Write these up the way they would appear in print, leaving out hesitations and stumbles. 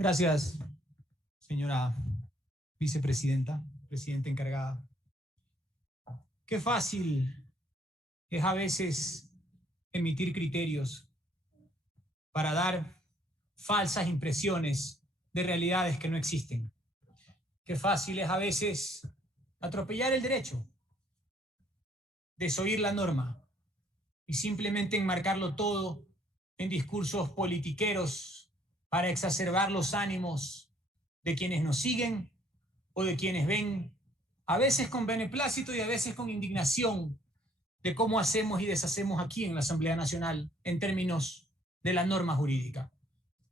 Gracias, señora vicepresidenta, presidenta encargada. Qué fácil es a veces emitir criterios para dar falsas impresiones de realidades que no existen. Qué fácil es a veces atropellar el derecho, desoír la norma y simplemente enmarcarlo todo en discursos politiqueros para exacerbar los ánimos de quienes nos siguen o de quienes ven, a veces con beneplácito y a veces con indignación, de cómo hacemos y deshacemos aquí en la Asamblea Nacional en términos de la norma jurídica.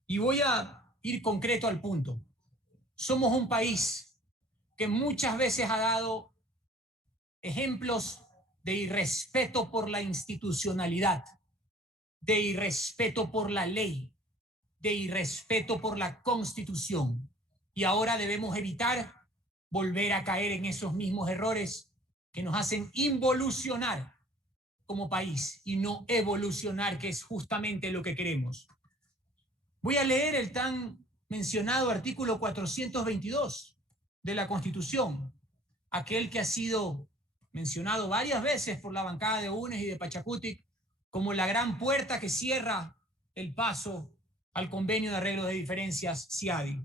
Y voy a ir concreto al punto. Somos un país que muchas veces ha dado ejemplos de irrespeto por la institucionalidad, de irrespeto por la ley, de irrespeto por la Constitución. Y ahora debemos evitar volver a caer en esos mismos errores que nos hacen involucionar como país y no evolucionar, que es justamente lo que queremos. Voy a leer el tan mencionado artículo 422 de la Constitución, aquel que ha sido mencionado varias veces por la bancada de UNES y de Pachacutic como la gran puerta que cierra el paso al convenio de arreglo de diferencias CIADI.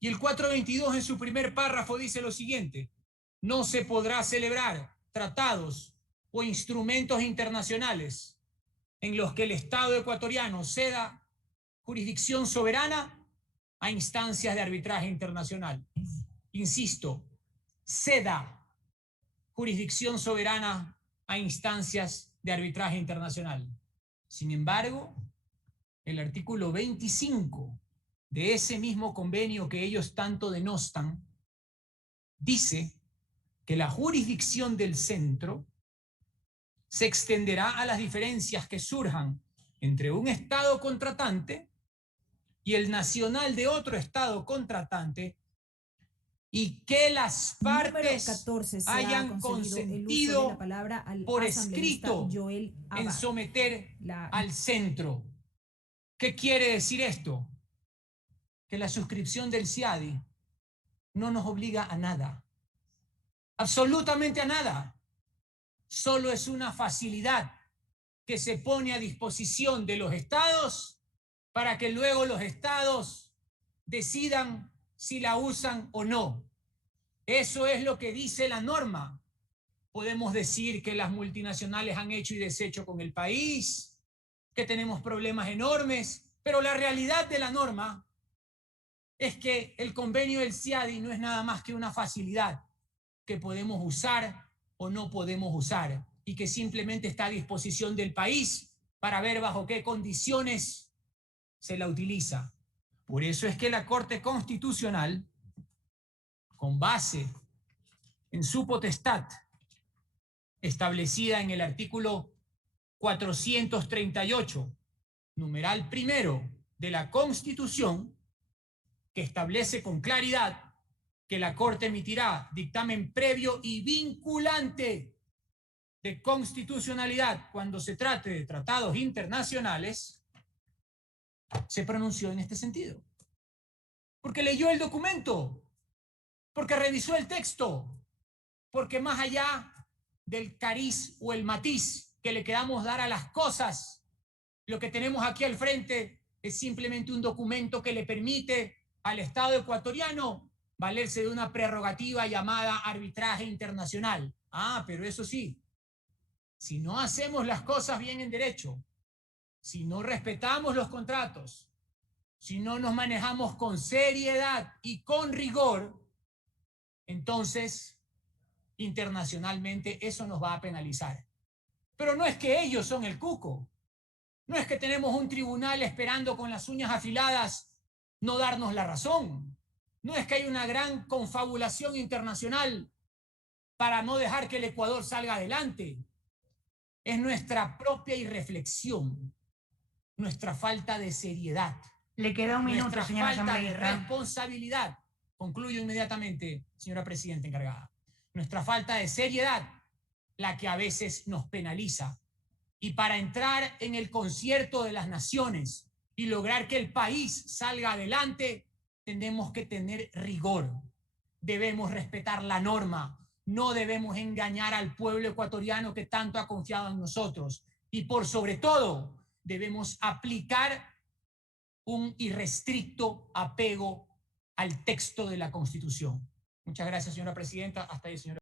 Y el 422 en su primer párrafo dice lo siguiente: no se podrá celebrar tratados o instrumentos internacionales en los que el Estado ecuatoriano ceda jurisdicción soberana a instancias de arbitraje internacional. Insisto, ceda jurisdicción soberana a instancias de arbitraje internacional. Sin embargo, el artículo 25 de ese mismo convenio que ellos tanto denostan dice que la jurisdicción del centro se extenderá a las diferencias que surjan entre un Estado contratante y el nacional de otro Estado contratante, y que las partes 14, hayan consentido por escrito en someter al centro. ¿Qué quiere decir esto? Que la suscripción del CIADI no nos obliga a nada, absolutamente a nada. Solo es una facilidad que se pone a disposición de los estados para que luego los estados decidan si la usan o no. Eso es lo que dice la norma. Podemos decir que las multinacionales han hecho y deshecho con el país, que tenemos problemas enormes, pero la realidad de la norma es que el convenio del CIADI no es nada más que una facilidad que podemos usar o no podemos usar, y que simplemente está a disposición del país para ver bajo qué condiciones se la utiliza. Por eso es que la Corte Constitucional, con base en su potestad establecida en el artículo 438, numeral primero de la Constitución, que establece con claridad que la Corte emitirá dictamen previo y vinculante de constitucionalidad cuando se trate de tratados internacionales, se pronunció en este sentido. Porque leyó el documento, porque revisó el texto, porque más allá del cariz o el matiz que le queramos dar a las cosas, lo que tenemos aquí al frente es simplemente un documento que le permite al Estado ecuatoriano valerse de una prerrogativa llamada arbitraje internacional. Pero eso sí, si no hacemos las cosas bien en derecho, si no respetamos los contratos, si no nos manejamos con seriedad y con rigor, entonces internacionalmente eso nos va a penalizar. Pero no es que ellos son el cuco, no es que tenemos un tribunal esperando con las uñas afiladas no darnos la razón, no es que hay una gran confabulación internacional para no dejar que el Ecuador salga adelante. Es nuestra propia irreflexión, nuestra falta de seriedad. Le queda un minuto, señora asambleísta. Nuestra falta de responsabilidad. Concluyo inmediatamente, señora presidenta encargada. Nuestra falta de seriedad, la que a veces nos penaliza. Y para entrar en el concierto de las naciones y lograr que el país salga adelante, tenemos que tener rigor, debemos respetar la norma, no debemos engañar al pueblo ecuatoriano que tanto ha confiado en nosotros y por sobre todo debemos aplicar un irrestricto apego al texto de la Constitución. Muchas gracias, señora presidenta. Hasta ahí, señora.